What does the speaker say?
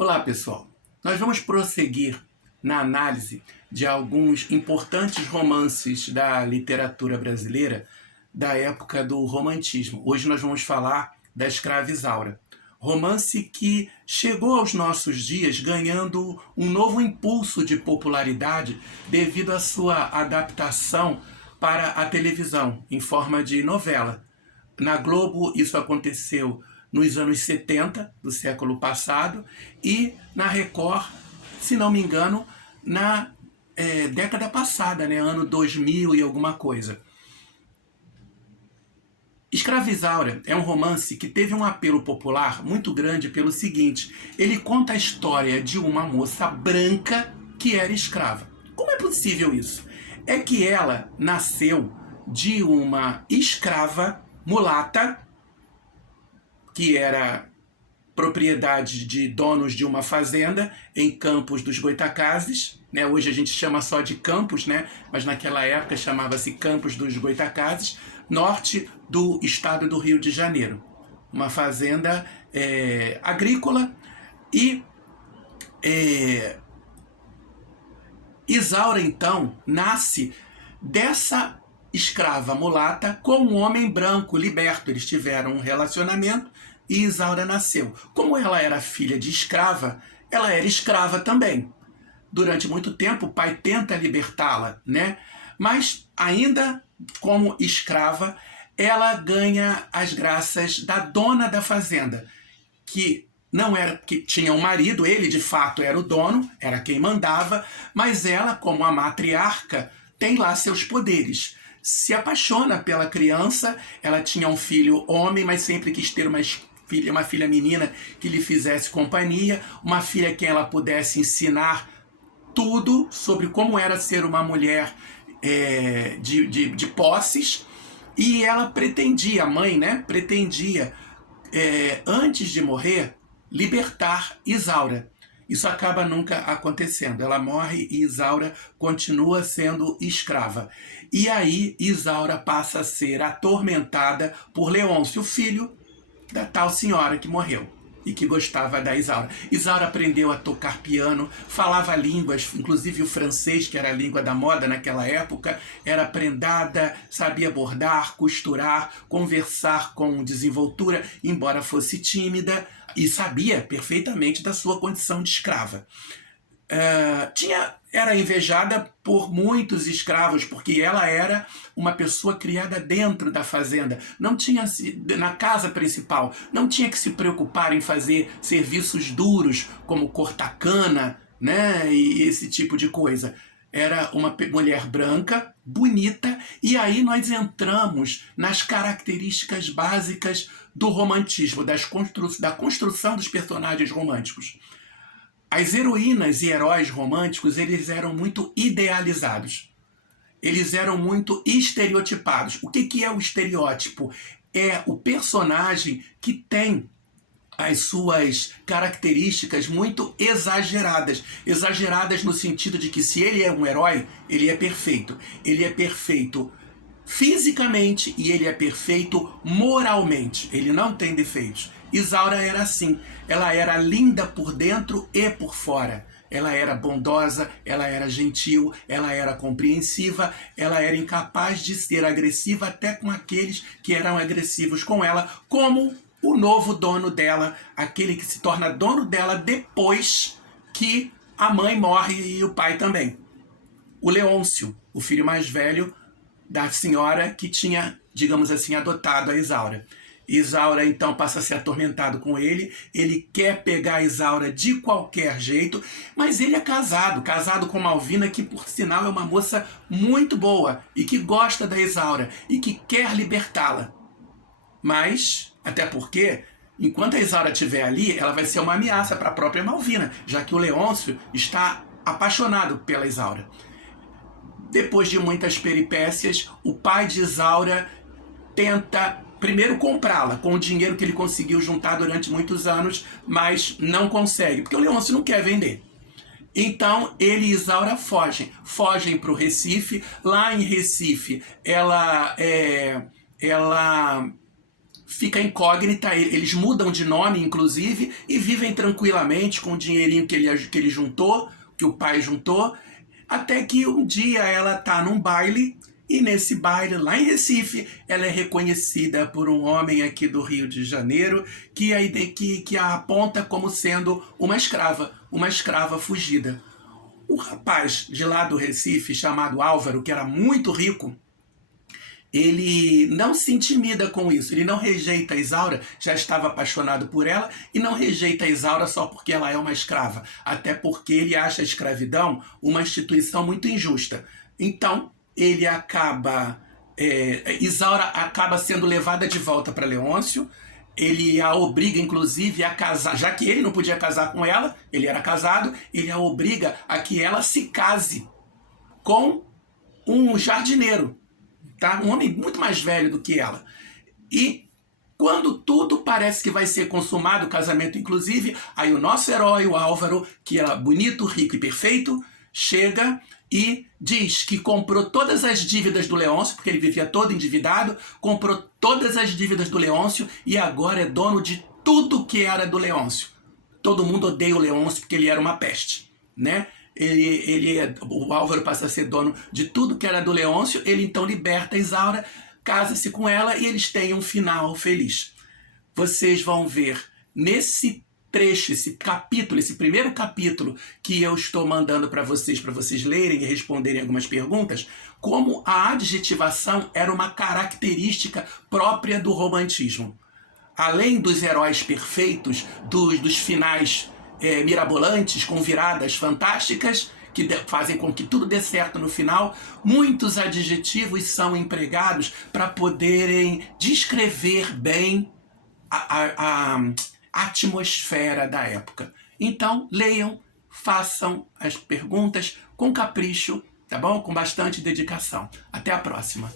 Olá, pessoal. Nós vamos prosseguir na análise de alguns importantes romances da literatura brasileira da época do Romantismo. Hoje nós vamos falar da Escrava Isaura, romance que chegou aos nossos dias ganhando um novo impulso de popularidade devido à sua adaptação para a televisão em forma de novela. Na Globo isso aconteceu nos anos 70 do século passado e na Record, se não me engano, na década passada, ano 2000 e alguma coisa. Escrava Isaura é um romance que teve um apelo popular muito grande pelo seguinte: ele conta a história de uma moça branca que era escrava. Como é possível isso? É que ela nasceu de uma escrava mulata, que era propriedade de donos de uma fazenda em Campos dos Goytacazes. Hoje a gente chama só de Campos, mas naquela época chamava-se Campos dos Goytacazes, norte do estado do Rio de Janeiro. Uma fazenda agrícola e Isaura, então, nasce dessa escrava mulata com um homem branco liberto. Eles tiveram um relacionamento e Isaura nasceu. Como ela era filha de escrava, ela era escrava também. Durante muito tempo o pai tenta libertá-la, mas ainda como escrava, ela ganha as graças da dona da fazenda, que não era, que tinha um marido, ele de fato era o dono, era quem mandava, mas ela, como a matriarca, tem lá seus poderes. Se apaixona pela criança, ela tinha um filho homem, mas sempre quis ter uma filha menina que lhe fizesse companhia, uma filha que ela pudesse ensinar tudo sobre como era ser uma mulher de posses, e ela pretendia, a mãe, pretendia, antes de morrer, libertar Isaura. Isso acaba nunca acontecendo. Ela morre e Isaura continua sendo escrava. E aí Isaura passa a ser atormentada por Leôncio, filho da tal senhora que morreu e que gostava da Isaura. Isaura aprendeu a tocar piano, falava línguas, inclusive o francês, que era a língua da moda naquela época, era prendada, sabia bordar, costurar, conversar com desenvoltura, embora fosse tímida, e sabia perfeitamente da sua condição de escrava. Era invejada por muitos escravos, porque ela era uma pessoa criada dentro da fazenda, não tinha, na casa principal, não tinha que se preocupar em fazer serviços duros, como cortar cana, e esse tipo de coisa. Era uma mulher branca, bonita, e aí nós entramos nas características básicas do romantismo, da construção dos personagens românticos. As heroínas e heróis românticos, eles eram muito idealizados. Eles eram muito estereotipados. O que é o estereótipo? É o personagem que tem as suas características muito exageradas. Exageradas no sentido de que se ele é um herói, ele é perfeito. Ele é perfeito fisicamente e ele é perfeito moralmente. Ele não tem defeitos. Isaura era assim. Ela era linda por dentro e por fora. Ela era bondosa, ela era gentil, ela era compreensiva, ela era incapaz de ser agressiva até com aqueles que eram agressivos com ela, como o novo dono dela, aquele que se torna dono dela depois que a mãe morre e o pai também. O Leôncio, o filho mais velho da senhora que tinha, digamos assim, adotado a Isaura. Isaura então passa a ser atormentado com ele, ele quer pegar a Isaura de qualquer jeito, mas ele é casado com Malvina, que por sinal é uma moça muito boa e que gosta da Isaura e que quer libertá-la. Mas, até porque, enquanto a Isaura estiver ali, ela vai ser uma ameaça para a própria Malvina, já que o Leôncio está apaixonado pela Isaura. Depois de muitas peripécias, o pai de Isaura tenta primeiro comprá-la com o dinheiro que ele conseguiu juntar durante muitos anos, mas não consegue, porque o Leôncio não quer vender. Então ele e Isaura fogem para o Recife. Lá em Recife ela fica incógnita, eles mudam de nome, inclusive, e vivem tranquilamente com o dinheirinho que ele juntou, que o pai juntou, até que um dia ela tá num baile, e nesse baile, lá em Recife, ela é reconhecida por um homem aqui do Rio de Janeiro, que a aponta como sendo uma escrava fugida. O rapaz de lá do Recife, chamado Álvaro, que era muito rico, ele não se intimida com isso, ele não rejeita a Isaura, já estava apaixonado por ela, e não rejeita a Isaura só porque ela é uma escrava, até porque ele acha a escravidão uma instituição muito injusta. Então, Isaura acaba sendo levada de volta para Leôncio, ele a obriga, inclusive, a casar, já que ele não podia casar com ela, ele era casado, ele a obriga a que ela se case com um jardineiro, tá? Um homem muito mais velho do que ela. E quando tudo parece que vai ser consumado, o casamento inclusive, aí o nosso herói, o Álvaro, que era bonito, rico e perfeito, chega e diz que comprou todas as dívidas do Leôncio, porque ele vivia todo endividado, comprou todas as dívidas do Leôncio e agora é dono de tudo que era do Leôncio. Todo mundo odeia o Leôncio porque ele era uma peste, né? O Álvaro passa a ser dono de tudo que era do Leôncio, ele então liberta a Isaura, casa-se com ela e eles têm um final feliz. Vocês vão ver nesse trecho, esse capítulo, esse primeiro capítulo que eu estou mandando para vocês lerem e responderem algumas perguntas, como a adjetivação era uma característica própria do romantismo. Além dos heróis perfeitos, dos finais mirabolantes, com viradas fantásticas, que fazem com que tudo dê certo no final, muitos adjetivos são empregados para poderem descrever bem a atmosfera da época. Então, leiam, façam as perguntas com capricho, tá bom? Com bastante dedicação. Até a próxima.